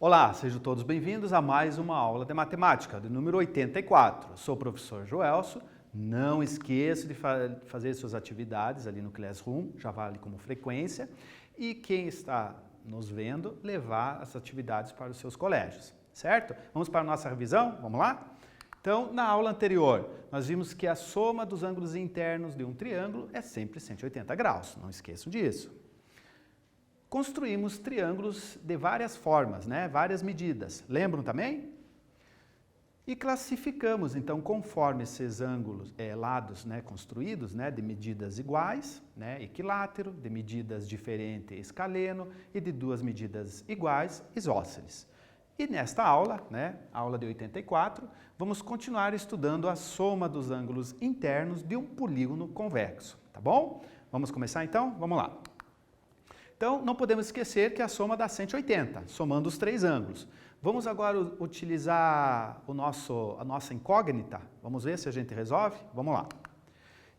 Olá, sejam todos bem-vindos a mais uma aula de matemática, do número 84. Sou o professor Joelso. Não esqueça de fazer suas atividades ali no Classroom, já vale como frequência. E quem está nos vendo, levar as atividades para os seus colégios, certo? Vamos para a nossa revisão? Vamos lá? Então, na aula anterior, nós vimos que a soma dos ângulos internos de um triângulo é sempre 180 graus. Não esqueçam disso. Construímos triângulos de várias formas, várias medidas. Lembram também? E classificamos, então, conforme esses ângulos, lados construídos, de medidas iguais, equilátero, de medidas diferentes, escaleno, e de duas medidas iguais, isósceles. E nesta aula, aula de 84, vamos continuar estudando a soma dos ângulos internos de um polígono convexo, tá bom? Vamos começar então? Vamos lá. Então, não podemos esquecer que a soma dá 180, somando os três ângulos. Vamos agora utilizar a nossa incógnita. Vamos ver se a gente resolve? Vamos lá.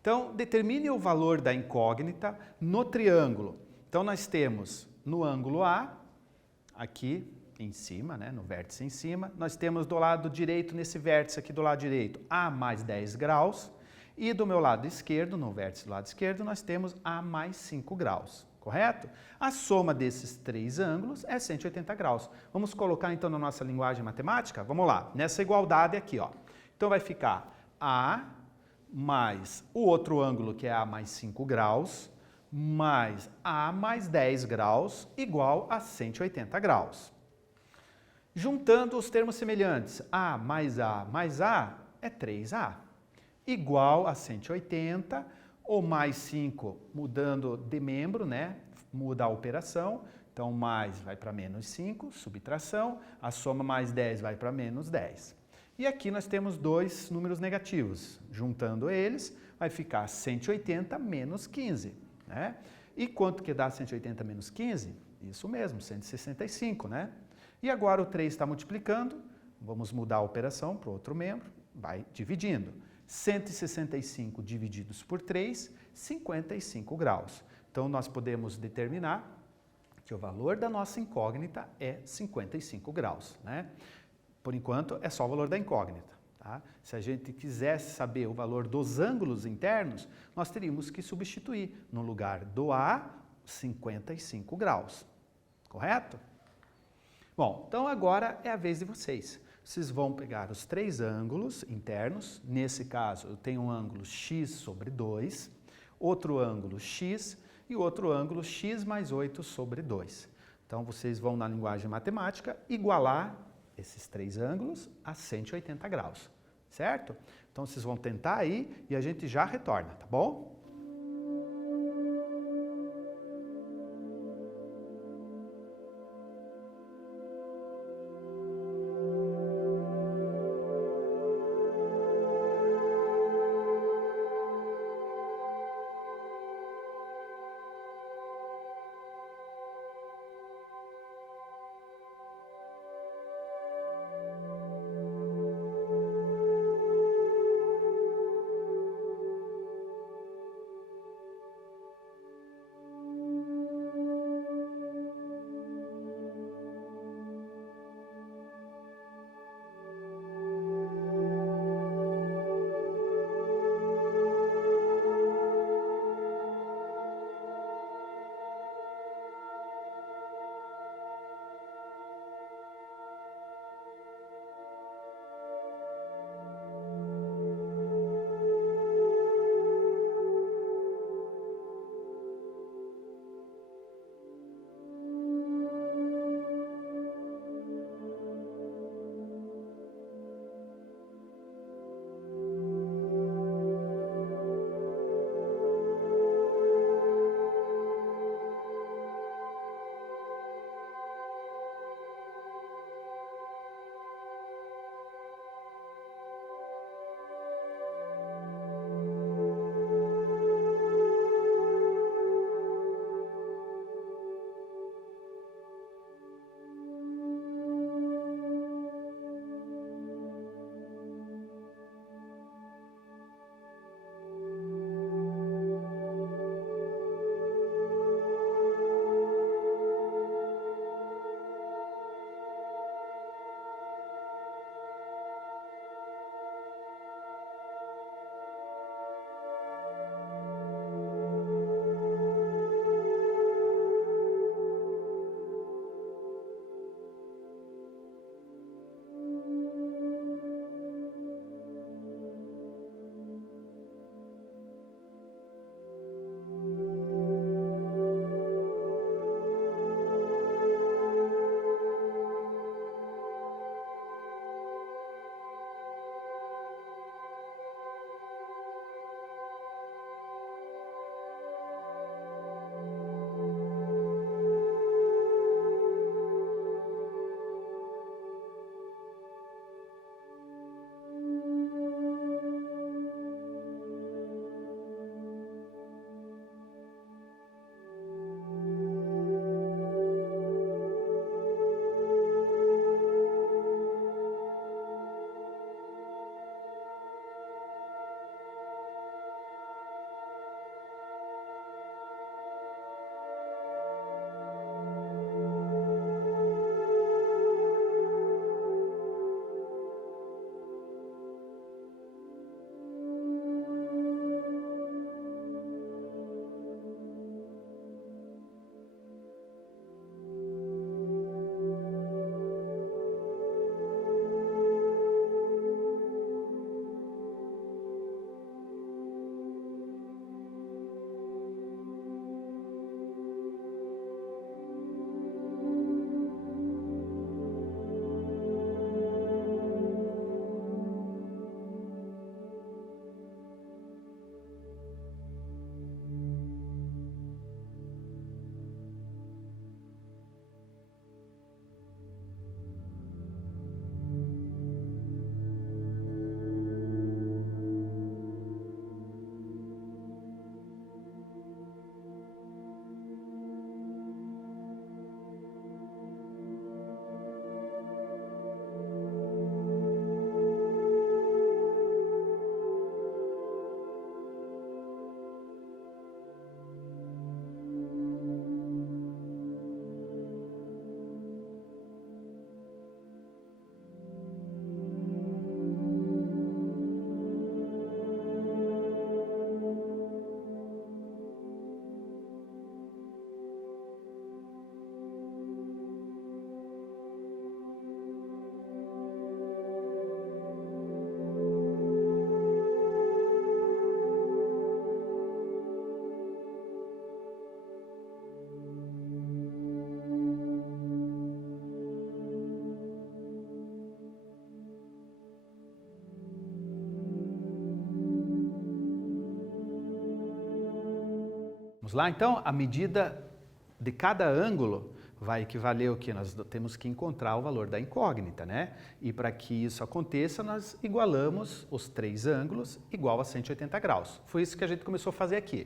Então, determine o valor da incógnita no triângulo. Então, nós temos no ângulo A, aqui em cima, no vértice em cima, nós temos do lado direito, nesse vértice aqui do lado direito, A mais 10 graus. E do meu lado esquerdo, no vértice do lado esquerdo, nós temos A mais 5 graus. Correto? A soma desses três ângulos é 180 graus. Vamos colocar então na nossa linguagem matemática? Vamos lá, nessa igualdade aqui, ó. Então vai ficar A mais o outro ângulo, que é A mais 5 graus, mais A mais 10 graus, igual a 180 graus. Juntando os termos semelhantes, A mais A é 3A, igual a 180, ou mais 5, mudando de membro, muda a operação. Então, mais vai para menos 5, subtração. A soma mais 10 vai para menos 10. E aqui nós temos dois números negativos. Juntando eles, vai ficar 180 menos 15. E quanto que dá 180 menos 15? Isso mesmo, 165, E agora o 3 está multiplicando. Vamos mudar a operação para o outro membro. Vai dividindo. 165 divididos por 3, 55 graus. Então, nós podemos determinar que o valor da nossa incógnita é 55 graus. Por enquanto, é só o valor da incógnita. Tá? Se a gente quisesse saber o valor dos ângulos internos, nós teríamos que substituir, no lugar do A, 55 graus. Correto? Bom, então agora é a vez de vocês. Vocês vão pegar os três ângulos internos. Nesse caso, eu tenho um ângulo x sobre 2, outro ângulo x e outro ângulo x mais 8 sobre 2. Então, vocês vão, na linguagem matemática, igualar esses três ângulos a 180 graus, certo? Então, vocês vão tentar aí e a gente já retorna, tá bom? Vamos lá, então, a medida de cada ângulo vai equivaler ao que? Nós temos que encontrar o valor da incógnita, né? E para que isso aconteça, nós igualamos os 3 ângulos igual a 180 graus. Foi isso que a gente começou a fazer aqui.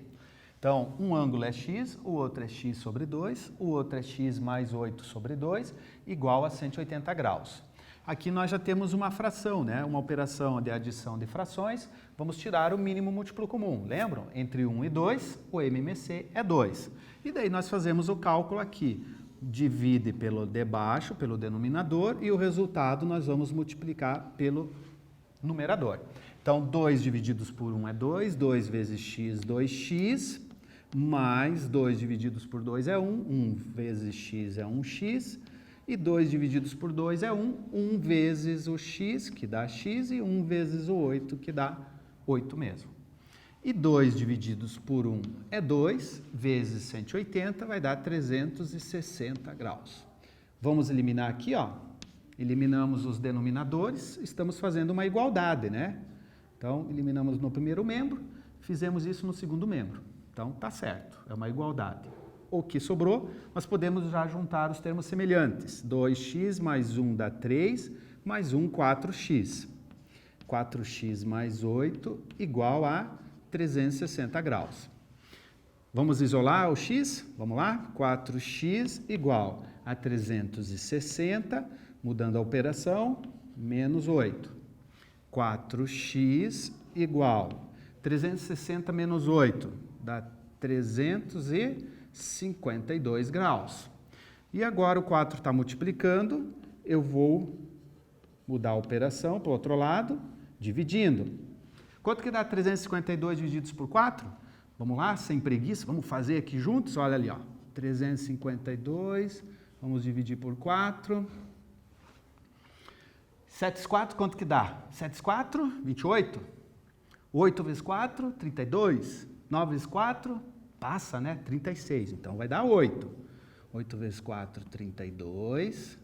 Então, um ângulo é x, o outro é x sobre 2, o outro é x mais 8 sobre 2, igual a 180 graus. Aqui nós já temos uma fração, né? Uma operação de adição de frações. Vamos tirar o mínimo múltiplo comum. Lembram? Entre 1 e 2, o MMC é 2. E daí nós fazemos o cálculo aqui. Divide pelo de baixo, pelo denominador, e o resultado nós vamos multiplicar pelo numerador. Então, 2 divididos por 1 é 2, 2 vezes x, 2x, mais 2 divididos por 2 é 1, 1 vezes x é 1x, e 2 divididos por 2 é 1, 1 vezes o x, que dá x, e 1 vezes o 8, que dá 8 mesmo. E 2 divididos por 1 é 2, vezes 180, vai dar 360 graus. Vamos eliminar aqui, ó. Eliminamos os denominadores, estamos fazendo uma igualdade, né? Então, eliminamos no primeiro membro, fizemos isso no segundo membro. Então, tá certo, é uma igualdade. O que sobrou, nós podemos já juntar os termos semelhantes. 2x mais 1 dá 3, mais 1, 4x. 4x mais 8 igual a 360 graus. Vamos isolar o x? Vamos lá? 4x igual a 360, mudando a operação, menos 8. 4x igual 360 menos 8, dá 352 graus. E agora o 4 está multiplicando, eu vou mudar a operação para o outro lado, dividindo. Quanto que dá 352 divididos por 4? Vamos lá, sem preguiça, vamos fazer aqui juntos, olha ali, ó. 352, vamos dividir por 4. 7 vezes 4, quanto que dá? 7 vezes 4, 28. 8 vezes 4, 32. 9 vezes 4, passa, né? 36. Então, vai dar 8. 8 vezes 4, 32.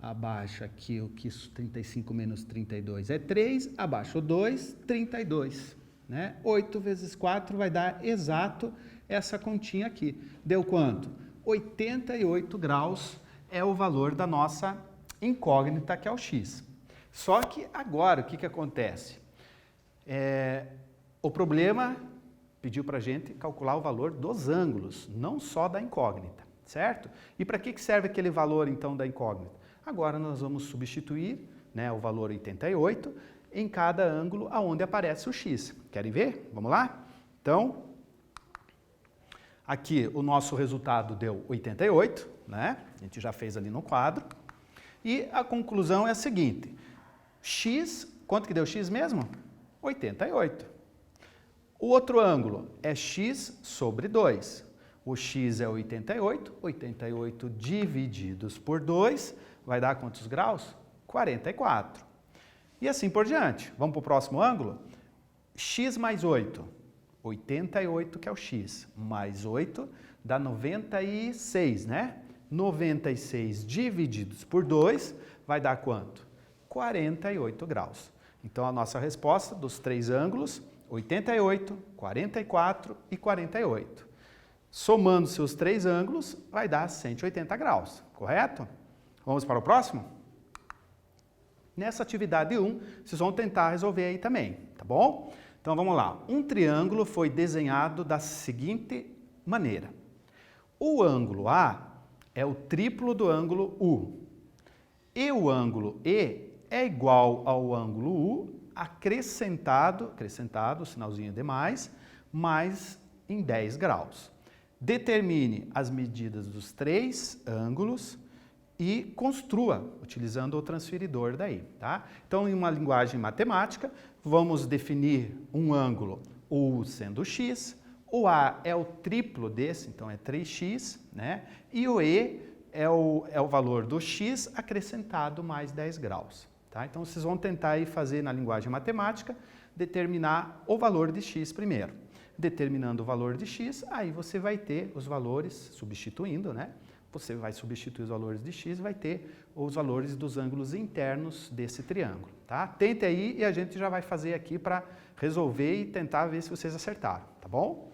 Abaixo aqui, o que 35 menos 32 é 3. Abaixo o 2, 32. Né? 8 vezes 4 vai dar exato essa continha aqui. Deu quanto? 88 graus é o valor da nossa incógnita, que é o x. Só que agora, o que acontece? O problema pediu para a gente calcular o valor dos ângulos, não só da incógnita, certo? E para que serve aquele valor, então, da incógnita? Agora nós vamos substituir, né, o valor 88 em cada ângulo aonde aparece o x. Querem ver? Vamos lá? Então, aqui o nosso resultado deu 88, né? A gente já fez ali no quadro. E a conclusão é a seguinte, x, quanto que deu x mesmo? 88. O outro ângulo é x sobre 2. O x é 88, 88 divididos por 2, vai dar quantos graus? 44. E assim por diante. Vamos para o próximo ângulo? X mais 8, 88 que é o x, mais 8 dá 96, né? 96 divididos por 2 vai dar quanto? 48 graus. Então, a nossa resposta dos 3 ângulos, 88, 44 e 48. Somando-se os 3 ângulos, vai dar 180 graus, correto? Vamos para o próximo? Nessa atividade 1, vocês vão tentar resolver aí também, tá bom? Então, vamos lá. Um triângulo foi desenhado da seguinte maneira. O ângulo A é o triplo do ângulo U. E o ângulo E é igual ao ângulo U acrescentado, sinalzinho de mais em 10 graus. Determine as medidas dos 3 ângulos e construa, utilizando o transferidor daí, tá? Então, em uma linguagem matemática, vamos definir um ângulo, U sendo x, o A é o triplo desse, então é 3x, né? E o E é o valor do x acrescentado mais 10 graus. Tá? Então, vocês vão tentar aí fazer na linguagem matemática, determinar o valor de x primeiro. Determinando o valor de x, aí você vai ter os valores, substituindo, né? Você vai substituir os valores de x, vai ter os valores dos ângulos internos desse triângulo. Tá? Tente aí e a gente já vai fazer aqui para resolver e tentar ver se vocês acertaram, tá bom?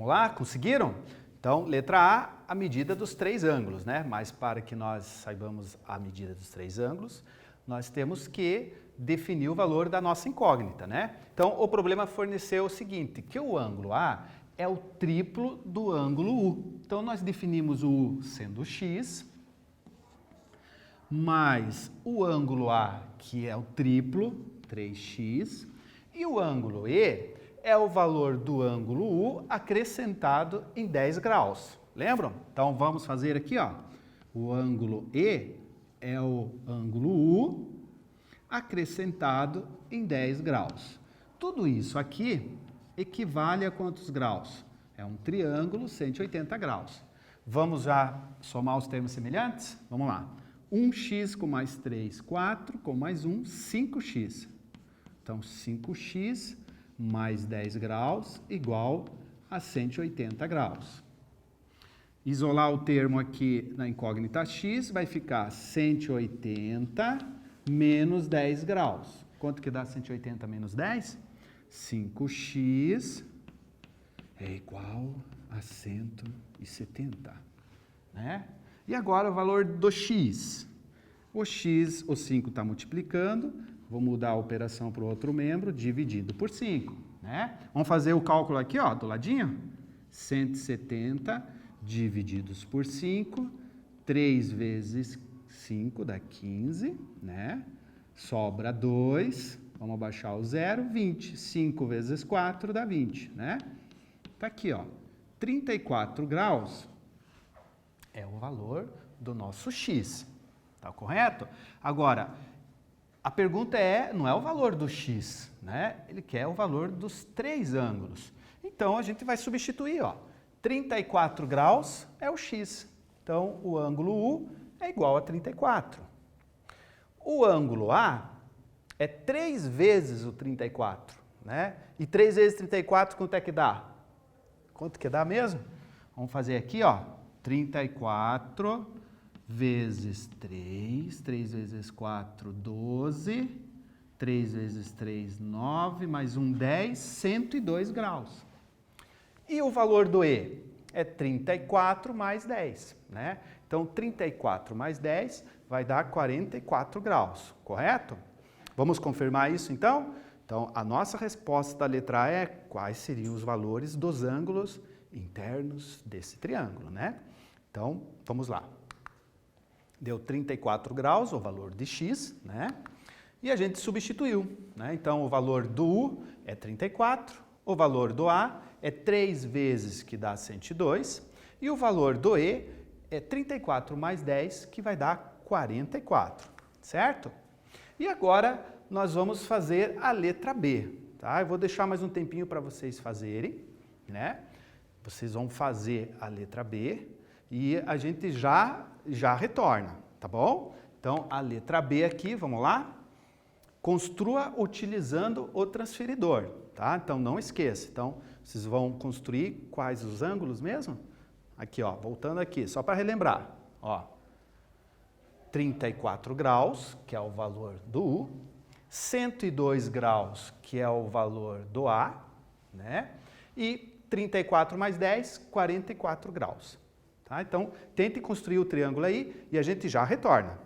Vamos lá? Conseguiram? Então, letra A medida dos três ângulos, né? Mas para que nós saibamos a medida dos três ângulos, nós temos que definir o valor da nossa incógnita, né? Então, o problema forneceu o seguinte, que o ângulo A é o triplo do ângulo U. Então, nós definimos o U sendo x, mais o ângulo A, que é o triplo, 3x, e o ângulo E é o valor do ângulo U acrescentado em 10 graus. Lembram? Então, vamos fazer aqui, ó. O ângulo E é o ângulo U acrescentado em 10 graus. Tudo isso aqui equivale a quantos graus? É um triângulo 180 graus. Vamos já somar os termos semelhantes? Vamos lá. 1x com mais 3, 4, com mais 1, 5x. Então, 5x mais 10 graus igual a 180 graus. Isolar o termo aqui na incógnita x, vai ficar 180 menos 10 graus. Quanto que dá 180 menos 10? 5x é igual a 170, né? E agora o valor do x. O x, o 5 está multiplicando, vou mudar a operação para o outro membro, dividido por 5, né? Vamos fazer o cálculo aqui, ó, do ladinho. 170 divididos por 5, 3 vezes 5 dá 15, né? Sobra 2, vamos abaixar o 0, 20. 5 vezes 4 dá 20, né? Tá aqui, ó, 34 graus é o valor do nosso x, tá correto? Agora, a pergunta não é o valor do x, né? Ele quer o valor dos três ângulos. Então, a gente vai substituir, ó. 34 graus é o x. Então, o ângulo U é igual a 34. O ângulo A é 3 vezes o 34, né? E 3 vezes 34, quanto é que dá? Quanto que dá mesmo? Vamos fazer aqui, ó. 34 vezes 3, 3 vezes 4, 12, 3 vezes 3, 9, mais 1, 10, 102 graus. E o valor do E? É 34 mais 10, né? Então, 34 mais 10 vai dar 44 graus, correto? Vamos confirmar isso, então? Então, a nossa resposta da letra A é quais seriam os valores dos ângulos internos desse triângulo, né? Então, vamos lá. Deu 34 graus, o valor de x, né? E a gente substituiu, né? Então, o valor do U é 34, o valor do A é 3 vezes, que dá 102, e o valor do E é 34 mais 10, que vai dar 44, certo? E agora, nós vamos fazer a letra B, tá? Eu vou deixar mais um tempinho para vocês fazerem, né? Vocês vão fazer a letra B e a gente já retorna, tá bom? Então, a letra B aqui, vamos lá? Construa utilizando o transferidor, tá? Então, não esqueça. Então, vocês vão construir quais os ângulos mesmo? Aqui, ó, voltando aqui, só para relembrar, ó. 34 graus, que é o valor do U, 102 graus, que é o valor do A, né? E 34 mais 10, 44 graus. Tá? Então, tente construir o triângulo aí e a gente já retorna.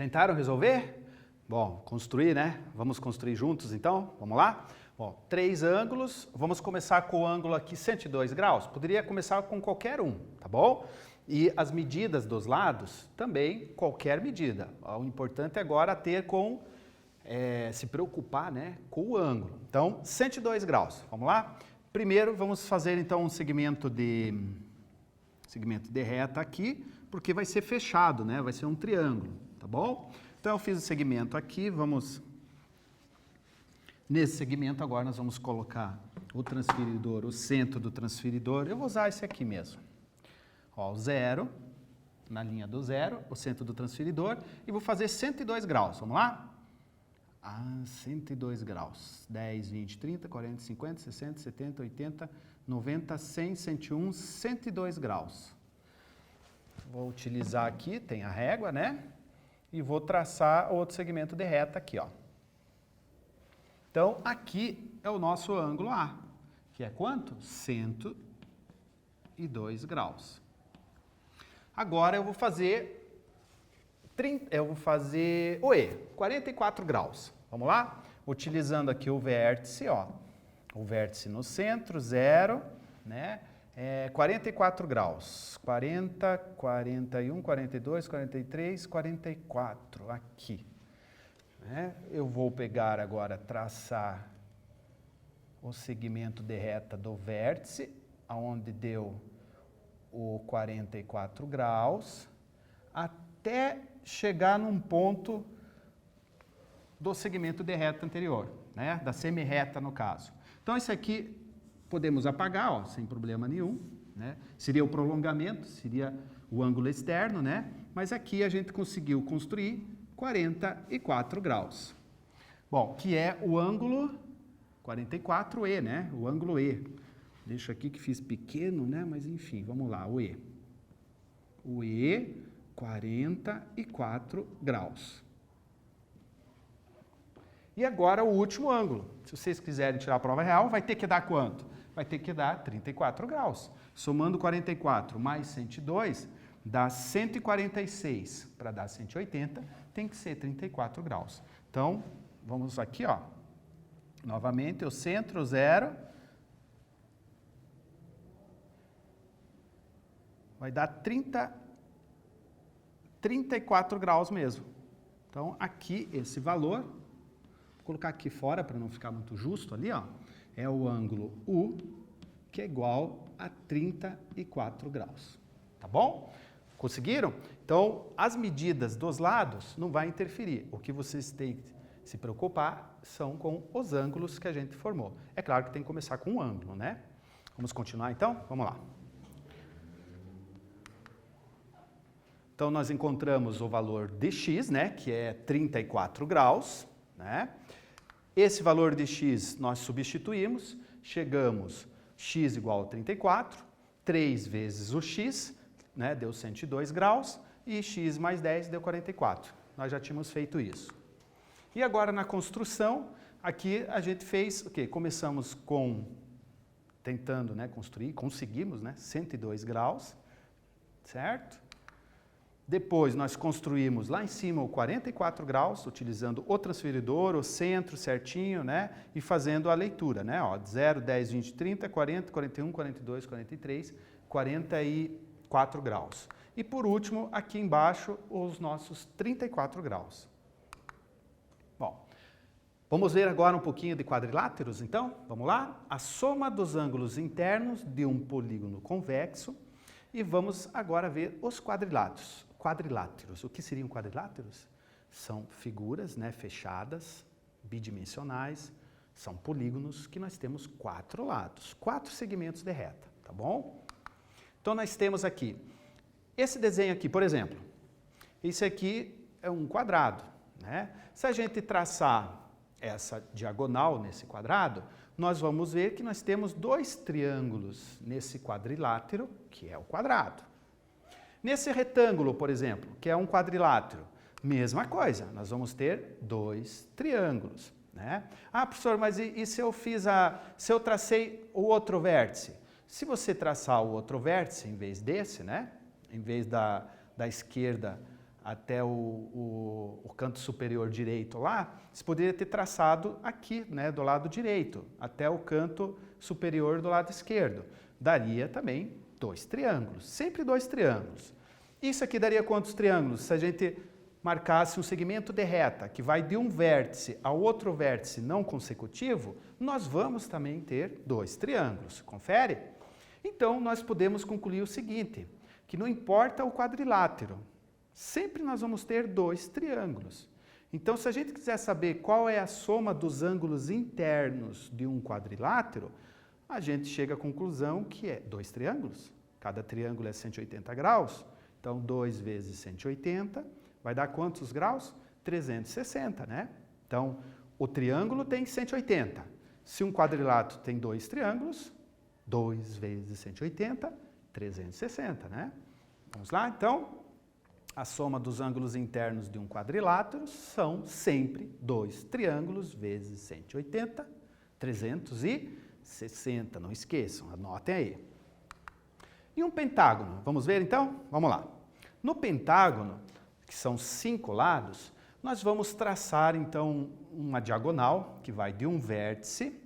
Tentaram resolver? Bom, construir, né? Vamos construir juntos então? Vamos lá? Bom, 3 ângulos, vamos começar com o ângulo aqui 102 graus. Poderia começar com qualquer um, tá bom? E as medidas dos lados, também qualquer medida. O importante agora é ter se preocupar, né, com o ângulo. Então, 102 graus, vamos lá? Primeiro, vamos fazer então um segmento de reta aqui, porque vai ser fechado, né? Vai ser um triângulo, tá bom? Então, eu fiz o segmento aqui, nesse segmento agora nós vamos colocar o transferidor, o centro do transferidor. Eu vou usar esse aqui mesmo. Ó, o 0, na linha do 0, o centro do transferidor, e vou fazer 102 graus, vamos lá? 102 graus, 10, 20, 30, 40, 50, 60, 70, 80, 90, 100, 101, 102 graus. Vou utilizar aqui, tem a régua, né? E vou traçar outro segmento de reta aqui, ó. Então, aqui é o nosso ângulo A, que é quanto? 102 graus. Agora eu vou fazer o E, 44 graus. Vamos lá? Utilizando aqui o vértice, ó. O vértice no centro, 0, né? 44 graus. 40, 41, 42, 43, 44, aqui. Né? Eu vou pegar agora, traçar o segmento de reta do vértice, aonde deu o 44 graus, até chegar num ponto do segmento de reta anterior, né? Da semi-reta no caso. Então, esse aqui podemos apagar, ó, sem problema nenhum, né? Seria o prolongamento, seria o ângulo externo, né? Mas aqui a gente conseguiu construir 44 graus. Bom, que é o ângulo 44E, né? O ângulo E. Deixa aqui que fiz pequeno, né? Mas enfim, vamos lá, o E. O E, 44 graus. E agora o último ângulo. Se vocês quiserem tirar a prova real, vai ter que dar quanto? Vai ter que dar 34 graus. Somando 44 mais 102, dá 146. Para dar 180, tem que ser 34 graus. Então, vamos aqui, ó. Novamente, o centro, 0. Vai dar 34 graus mesmo. Então, aqui, esse valor, vou colocar aqui fora para não ficar muito justo ali, ó, é o ângulo U, que é igual a 34 graus. Tá bom? Conseguiram? Então, as medidas dos lados não vai interferir. O que vocês têm que se preocupar são com os ângulos que a gente formou. É claro que tem que começar com um ângulo, né? Vamos continuar então? Vamos lá. Então, nós encontramos o valor de x, né, que é 34 graus, né? Esse valor de x nós substituímos, chegamos x igual a 34, 3 vezes o x, né, deu 102 graus, e x mais 10 deu 44. Nós já tínhamos feito isso. E agora na construção, aqui a gente fez o quê? Começamos tentando, né, construir, conseguimos, né, 102 graus, certo? Depois, nós construímos lá em cima o 44 graus, utilizando o transferidor, o centro certinho, né? E fazendo a leitura, né? Ó, 0, 10, 20, 30, 40, 41, 42, 43, 44 graus. E por último, aqui embaixo, os nossos 34 graus. Bom, vamos ver agora um pouquinho de quadriláteros, então? Vamos lá? A soma dos ângulos internos de um polígono convexo. E vamos agora ver os quadriláteros. Quadriláteros. O que seriam quadriláteros? São figuras, né, fechadas, bidimensionais, são polígonos que nós temos 4 lados, 4 segmentos de reta, tá bom? Então, nós temos aqui, esse desenho aqui, por exemplo, esse aqui é um quadrado, né? Se a gente traçar essa diagonal nesse quadrado, nós vamos ver que nós temos 2 triângulos nesse quadrilátero, que é o quadrado. Nesse retângulo, por exemplo, que é um quadrilátero, mesma coisa, nós vamos ter 2 triângulos, né? Ah, professor, mas e se eu tracei o outro vértice? Se você traçar o outro vértice em vez desse, né? Em vez da esquerda até o canto superior direito lá, você poderia ter traçado aqui, né, do lado direito, até o canto superior do lado esquerdo. Daria também 2 triângulos, sempre 2 triângulos. Isso aqui daria quantos triângulos? Se a gente marcasse um segmento de reta que vai de um vértice ao outro vértice não consecutivo, nós vamos também ter 2 triângulos. Confere? Então, nós podemos concluir o seguinte, que não importa o quadrilátero, sempre nós vamos ter 2 triângulos. Então, se a gente quiser saber qual é a soma dos ângulos internos de um quadrilátero, a gente chega à conclusão que é 2 triângulos. Cada triângulo é 180 graus. Então, 2 vezes 180 vai dar quantos graus? 360, né? Então, o triângulo tem 180. Se um quadrilátero tem 2 triângulos, 2 vezes 180, 360, né? Vamos lá, então? A soma dos ângulos internos de um quadrilátero são sempre 2 triângulos vezes 180, 360. Não esqueçam, anotem aí. E um pentágono, vamos ver então? Vamos lá. No pentágono, que são 5 lados, nós vamos traçar então uma diagonal que vai de um vértice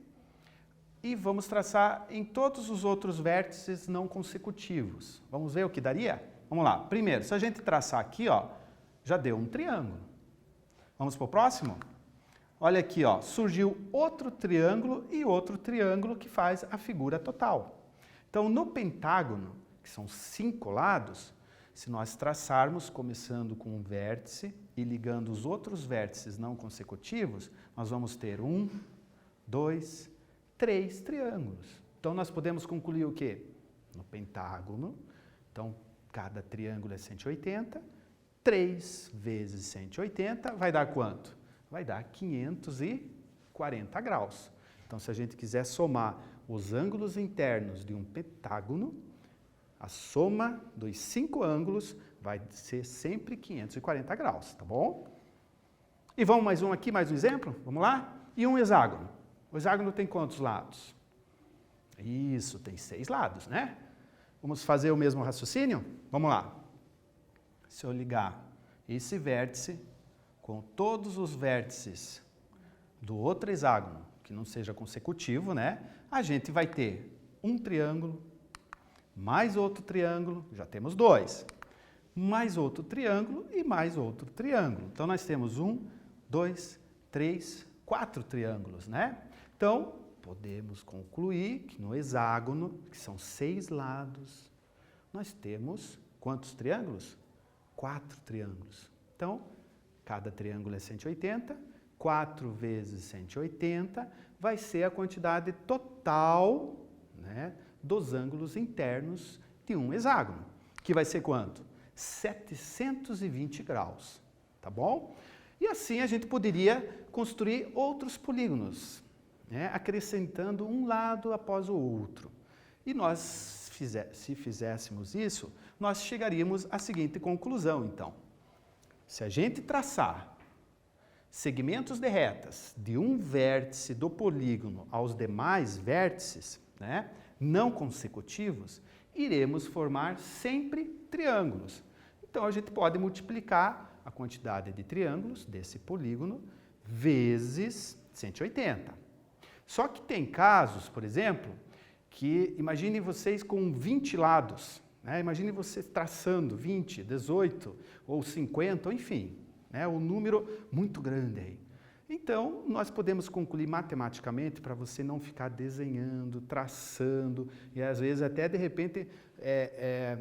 e vamos traçar em todos os outros vértices não consecutivos. Vamos ver o que daria? Vamos lá. Primeiro, se a gente traçar aqui, ó, já deu um triângulo. Vamos para o próximo? Olha aqui, ó, surgiu outro triângulo e outro triângulo que faz a figura total. Então, no pentágono, que são 5 lados, se nós traçarmos começando com um vértice e ligando os outros vértices não consecutivos, nós vamos ter 1, 2, 3 triângulos. Então, nós podemos concluir o quê? No pentágono, então, cada triângulo é 180, 3 vezes 180 vai dar quanto? Vai dar 540 graus. Então, se a gente quiser somar os ângulos internos de um pentágono, a soma dos 5 ângulos vai ser sempre 540 graus, tá bom? E vamos mais um aqui, mais um exemplo? Vamos lá? E um hexágono. O hexágono tem quantos lados? Isso, tem 6 lados, né? Vamos fazer o mesmo raciocínio? Vamos lá. Se eu ligar esse vértice com todos os vértices do outro hexágono, que não seja consecutivo, né? A gente vai ter um triângulo, mais outro triângulo, já temos 2. Mais outro triângulo e mais outro triângulo. Então, nós temos 1, 2, 3, 4 triângulos, né? Então, podemos concluir que no hexágono, que são 6 lados, nós temos quantos triângulos? 4 triângulos. Então, cada triângulo é 180, 4 vezes 180 vai ser a quantidade total, né, dos ângulos internos de um hexágono, que vai ser quanto? 720 graus, tá bom? E assim a gente poderia construir outros polígonos, né, acrescentando um lado após o outro. E nós, se fizéssemos isso, nós chegaríamos à seguinte conclusão, então. Se a gente traçar segmentos de retas de um vértice do polígono aos demais vértices, né, não consecutivos, iremos formar sempre triângulos. Então, a gente pode multiplicar a quantidade de triângulos desse polígono vezes 180. Só que tem casos, por exemplo, que imagine vocês com 20 lados, né? Imagine você traçando 20, 18 ou 50, ou enfim, né? Um número muito grande aí. Então, nós podemos concluir matematicamente para você não ficar desenhando, traçando, e às vezes até de repente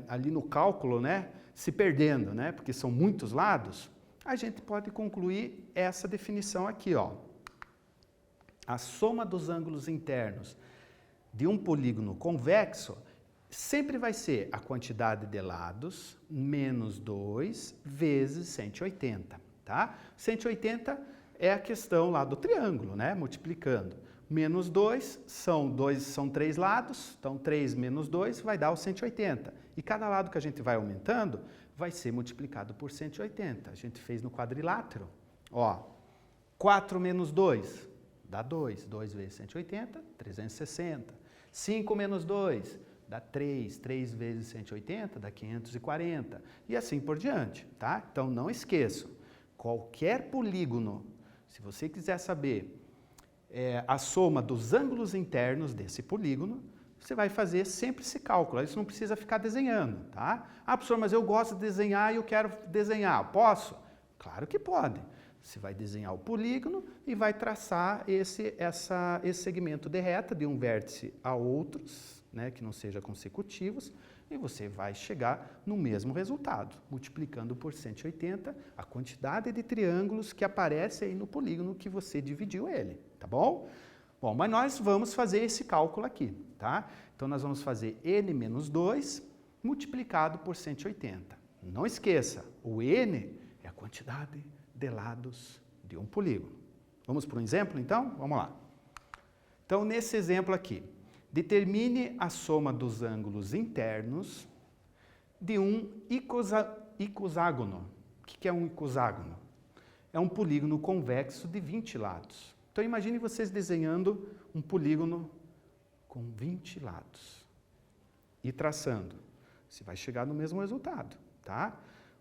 ali no cálculo, né, se perdendo, né, porque são muitos lados, a gente pode concluir essa definição aqui, ó. A soma dos ângulos internos de um polígono convexo sempre vai ser a quantidade de lados menos 2 vezes 180, tá? 180 é a questão lá do triângulo, né? Multiplicando. Menos 2 são 3 lados, então 3 menos 2 vai dar o 180. E cada lado que a gente vai aumentando vai ser multiplicado por 180. A gente fez no quadrilátero. Ó, 4 menos 2 dá 2. 2 vezes 180, 360. 5 menos 2 dá 3, 3 vezes 180 dá 540, e assim por diante, tá? Então não esqueçam, qualquer polígono, se você quiser saber a soma dos ângulos internos desse polígono, você vai fazer sempre esse cálculo, isso não precisa ficar desenhando, tá? Ah, professor, mas eu gosto de desenhar e eu quero desenhar, posso? Claro que pode. Você vai desenhar o polígono e vai traçar esse segmento de reta de um vértice a outros, né, que não sejam consecutivos, e você vai chegar no mesmo resultado, multiplicando por 180 a quantidade de triângulos que aparece aí no polígono que você dividiu ele, tá bom? Bom, mas nós vamos fazer esse cálculo aqui, tá? Então, nós vamos fazer n menos 2 multiplicado por 180. Não esqueça, o n é a quantidade de lados de um polígono. Vamos para um exemplo, então? Vamos lá. Então, nesse exemplo aqui, determine a soma dos ângulos internos de um icoságono. O que é um icoságono? É um polígono convexo de 20 lados. Então, imagine vocês desenhando um polígono com 20 lados e traçando. Você vai chegar no mesmo resultado, tá?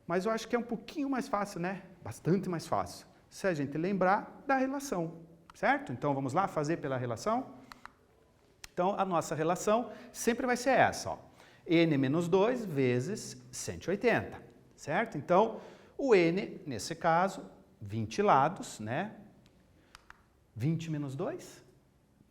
Mas eu acho que é um pouquinho mais fácil, né? Bastante mais fácil, se a gente lembrar da relação, certo? Então, vamos lá fazer pela relação? Então, a nossa relação sempre vai ser essa, ó. N menos 2 vezes 180, certo? Então, o N, nesse caso, 20 lados, né? 20 menos 2?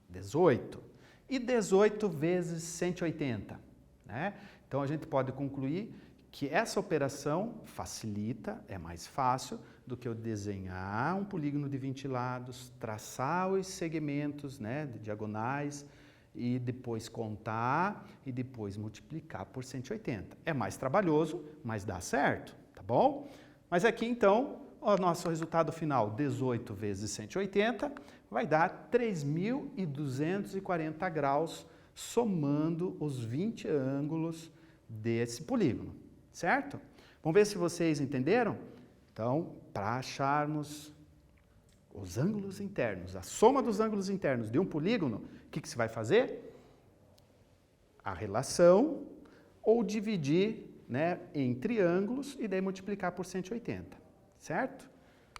18. E 18 vezes 180, né? Então, a gente pode concluir que essa operação facilita, é mais fácil do que eu desenhar um polígono de 20 lados, traçar os segmentos, né, de diagonais, e depois contar e depois multiplicar por 180. É mais trabalhoso, mas dá certo, tá bom? Mas aqui, então, o nosso resultado final, 18 vezes 180, vai dar 3.240 graus, somando os 20 ângulos desse polígono, certo? Vamos ver se vocês entenderam? Então, para acharmos os ângulos internos, a soma dos ângulos internos de um polígono, o que você vai fazer? A relação ou dividir, né, em triângulos e daí multiplicar por 180, certo?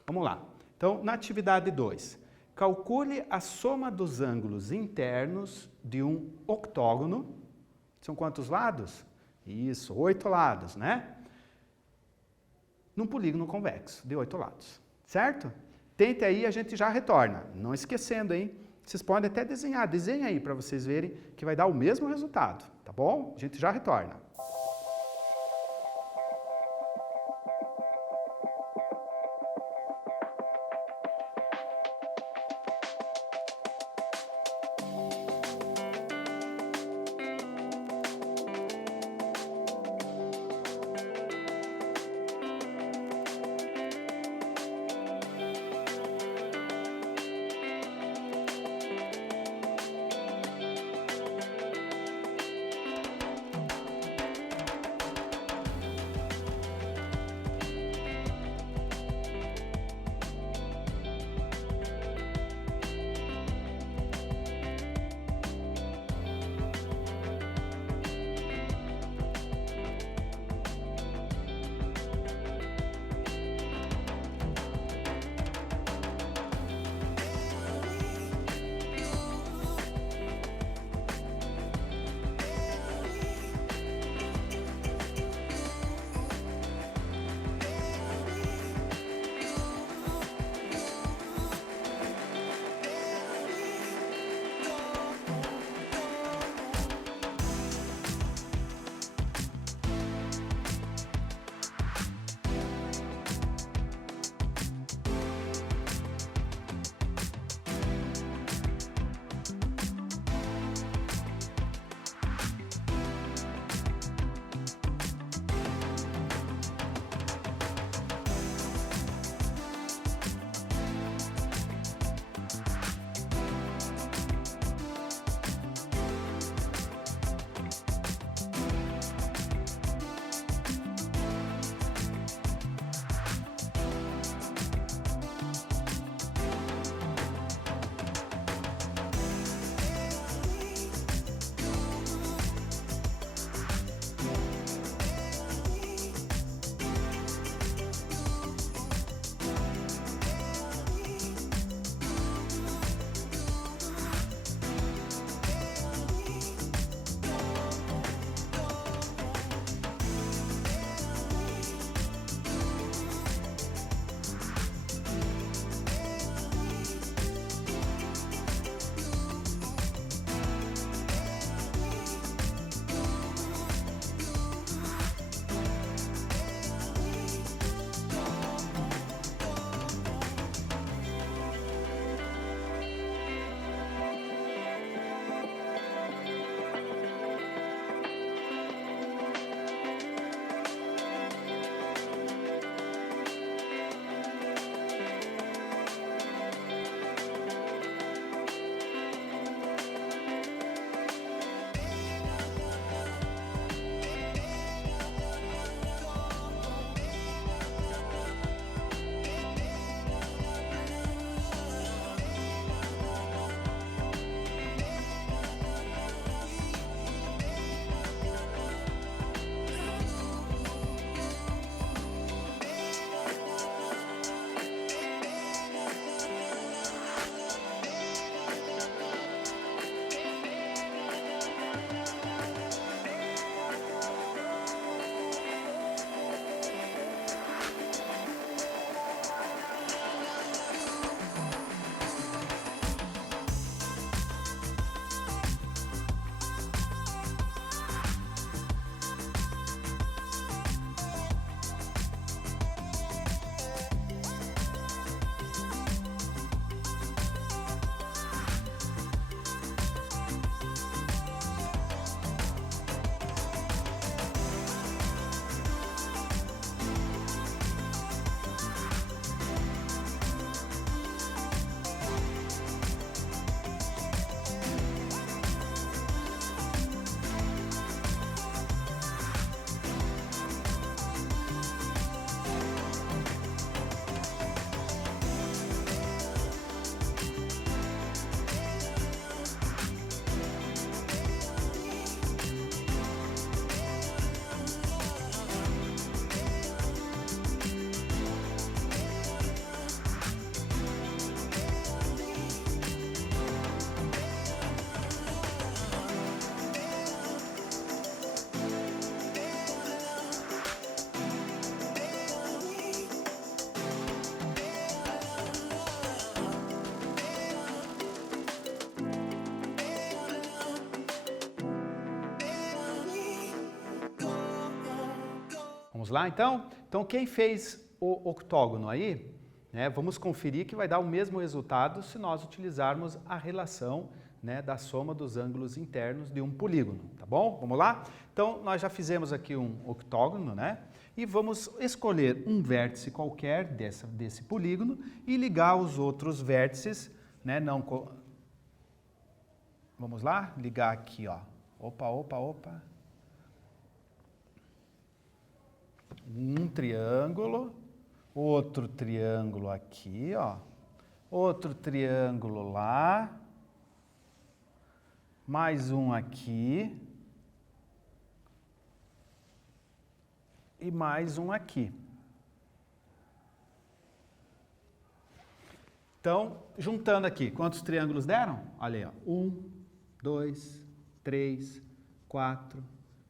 Vamos lá. Então, na atividade 2, calcule a soma dos ângulos internos de um octógono. São quantos lados? Isso, 8 lados, né? Num polígono convexo de 8 lados, certo? Tente aí, a gente já retorna. Não esquecendo, hein? Vocês podem até desenhar, desenha aí para vocês verem que vai dar o mesmo resultado, tá bom? A gente já retorna. lá, então? Então, quem fez o octógono aí, né, vamos conferir que vai dar o mesmo resultado se nós utilizarmos a relação, né, da soma dos ângulos internos de um polígono, tá bom? Vamos lá? Então, nós já fizemos aqui um octógono, né? E vamos escolher um vértice qualquer desse polígono e ligar os outros vértices, né? Vamos lá? Ligar aqui, ó. Opa. Um triângulo, outro triângulo aqui, ó. Outro triângulo lá. Mais um aqui. E mais um aqui. Então, juntando aqui, quantos triângulos deram? Olha aí, ó. 1, 2, 3, 4,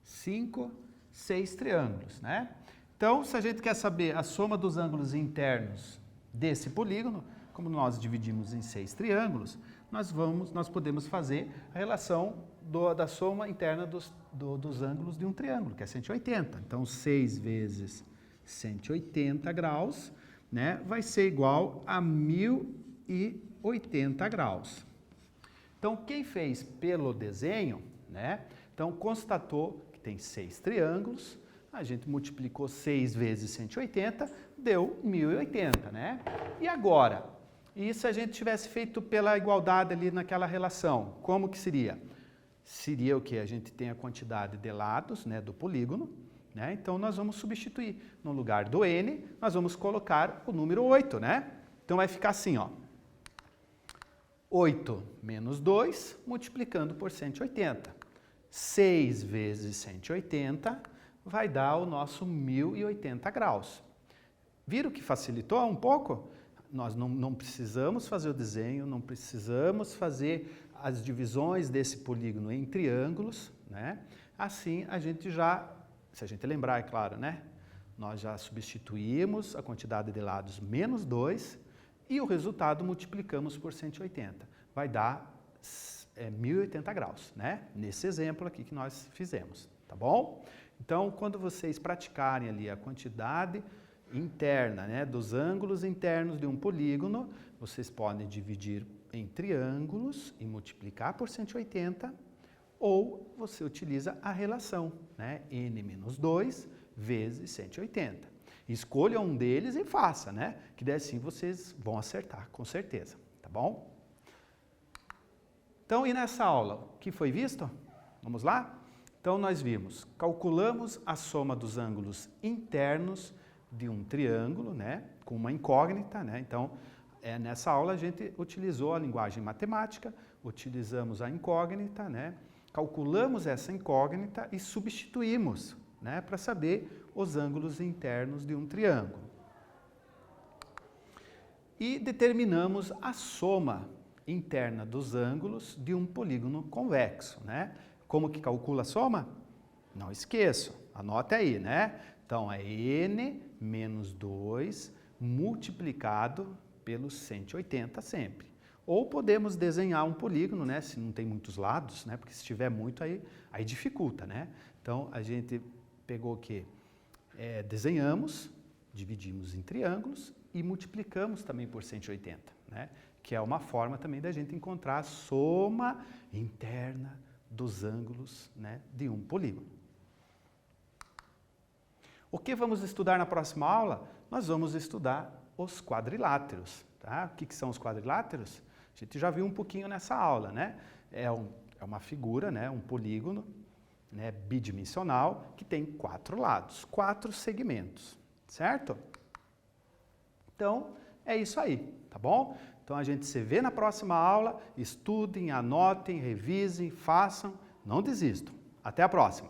5, 6 triângulos, né? Então, se a gente quer saber a soma dos ângulos internos desse polígono, como nós dividimos em 6 triângulos, nós podemos fazer a relação da soma interna dos ângulos de um triângulo, que é 180. Então, 6 vezes 180 graus, né, vai ser igual a 1080 graus. Então, quem fez pelo desenho, né, então constatou que tem 6 triângulos, a gente multiplicou 6 vezes 180, deu 1080, né? E agora, e se a gente tivesse feito pela igualdade ali naquela relação, como que seria? Seria o que? A gente tem a quantidade de lados, né, do polígono, né? Então, nós vamos substituir. No lugar do n, nós vamos colocar o número 8, né? Então, vai ficar assim, ó. 8 menos 2, multiplicando por 180. 6 vezes 180 vai dar o nosso 1080 graus. Viram que facilitou um pouco? Nós não precisamos fazer o desenho, não precisamos fazer as divisões desse polígono em triângulos, né? Assim, a gente já, se a gente lembrar, é claro, né? Nós já substituímos a quantidade de lados menos 2 e o resultado multiplicamos por 180. Vai dar 1080 graus, né? Nesse exemplo aqui que nós fizemos, tá bom? Então, quando vocês praticarem ali a quantidade interna, né, dos ângulos internos de um polígono, vocês podem dividir em triângulos e multiplicar por 180, ou você utiliza a relação, né, n menos 2 vezes 180. Escolha um deles e faça, né, que daí assim vocês vão acertar, com certeza, tá bom? Então, e nessa aula, o que foi visto? Vamos lá? Então, nós vimos, calculamos a soma dos ângulos internos de um triângulo, né, com uma incógnita, né? Então, nessa aula a gente utilizou a linguagem matemática, utilizamos a incógnita, né? Calculamos essa incógnita e substituímos, né, para saber os ângulos internos de um triângulo. E determinamos a soma interna dos ângulos de um polígono convexo, né? Como que calcula a soma? Não esqueçam, anote aí, né? Então, é n menos 2 multiplicado pelos 180 sempre. Ou podemos desenhar um polígono, né? Se não tem muitos lados, né? Porque se tiver muito, aí dificulta, né? Então, a gente pegou o quê? Desenhamos, dividimos em triângulos e multiplicamos também por 180, né? Que é uma forma também da gente encontrar a soma interna dos ângulos, né, de um polígono. O que vamos estudar na próxima aula? Nós vamos estudar os quadriláteros, tá? O que são os quadriláteros? A gente já viu um pouquinho nessa aula, né? É uma figura, né, um polígono, né, bidimensional, que tem 4 lados, 4 segmentos, certo? Então, é isso aí, tá bom? Então, a gente se vê na próxima aula, estudem, anotem, revisem, façam, não desistam. Até a próxima!